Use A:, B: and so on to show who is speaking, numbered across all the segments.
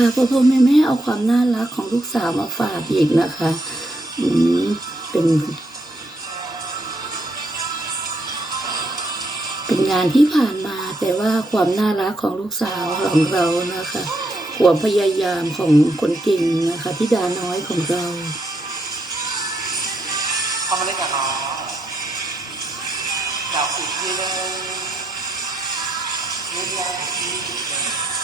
A: ค่ะพ่อพ่อแม่แม่เอาความน่ารักของลูกสาวมาฝากอีกนะคะ อืมเป็น เป็นงานที่ผ่านมา แต่ว่าความน่ารักของลูกสาวของเรานะคะความพยายามของคนเก่งนะคะที่ดาน้อยของเรา
B: เขามาเล่นกับน้องจับอีกทีนึงยืนยันอีกที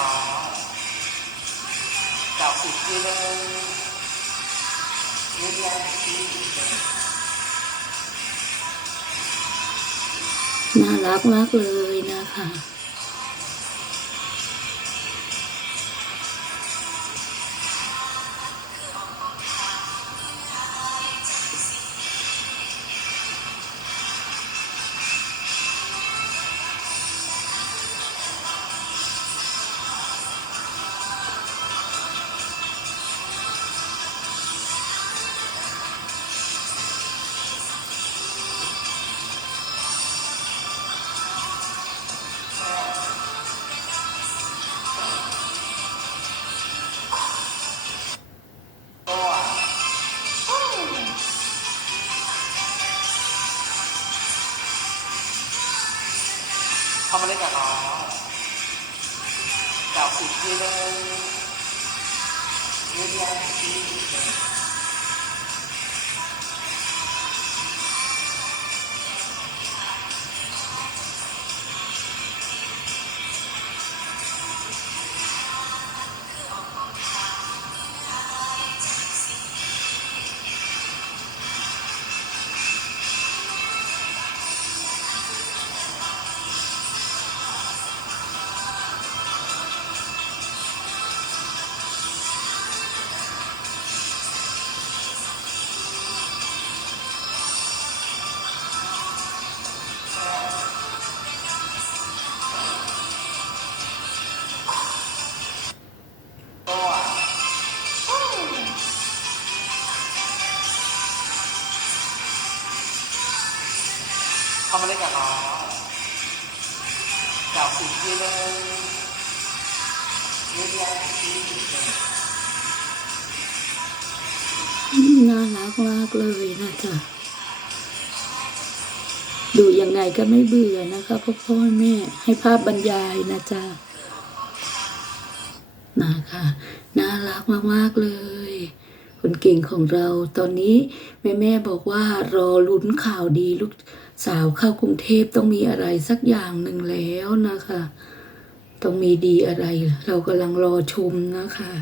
B: ล้องจับอีกทีนึงนยันอีกทีหนึ่ง
A: น่ารักมากเลยนะคะ
B: เข้ามาเล่นกับน้องจับอีกทีนึงยืนยันอีกที เล่นกับน้องจับอีกทีนึงยืนยันอีกทีหนึ่
A: น่ารักมากเลยนะจ๊ะดูยังไงก็ไม่เบื่อนะคะพ่อพ่อแม่ให้ภาพบรรยายนะจ๊ะนะคะน่ารักมาก ๆ เลย คนเก่งของเราตอนนี้แม่แม่บอกว่ารอลุ้นข่าวดีลูกสาวเข้ากรุงเทพต้องมีอะไรสักอย่างหนึ่งแล้วนะคะ ต้องมีดีอะไร เรากำลังรอชมนะคะ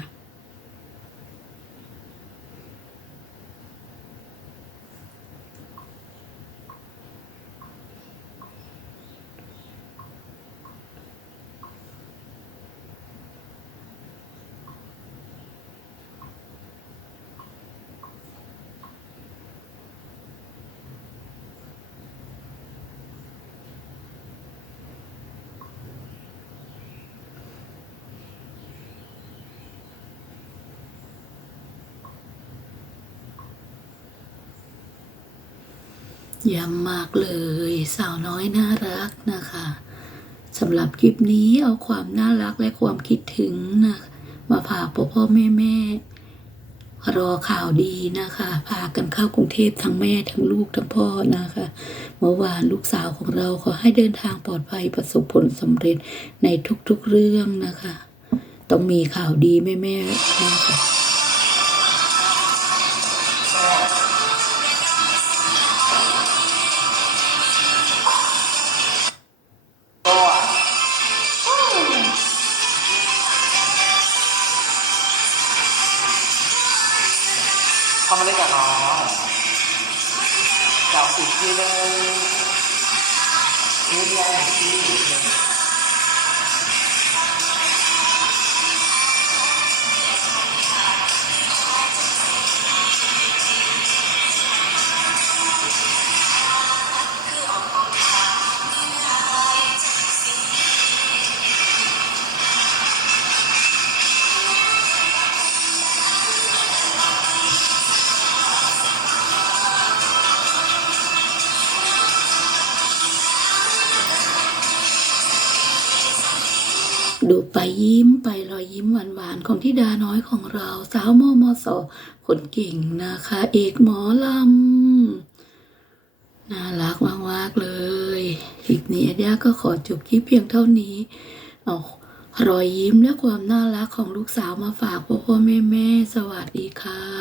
A: ย้ำมากเลยสาวน้อยน่ารักนะคะสำหรับคลิปนี้เอาความน่ารักและความคิดถึงนะมาพาพ่อพ่อแม่แม่รอข่าวดีนะคะ พากันเข้ากรุงเทพทั้งแม่ทั้งลูกทั้งพ่อนะคะ เมื่อวานลูกสาวของเราขอให้เดินทางปลอดภัยประสบผลสำเร็จในทุกๆเรื่องนะคะ ต้องมีข่าวดีแม่แม่นะคะ
B: อีกทีหนึ
A: ดูไปยิ้มไปรอยยิ้มหวานๆของทิดาน้อยของเราสาวมอมอสอคนเก่งนะคะ เอกหมอลำน่ารักมากๆเลยคลิปนี้อาย่าก็ขอจบคลิปเพียงเท่านี้ เอารอยยิ้มและความน่ารักของลูกสาวมาฝากพ่อพ่อแม่แม่สวัสดีค่ะ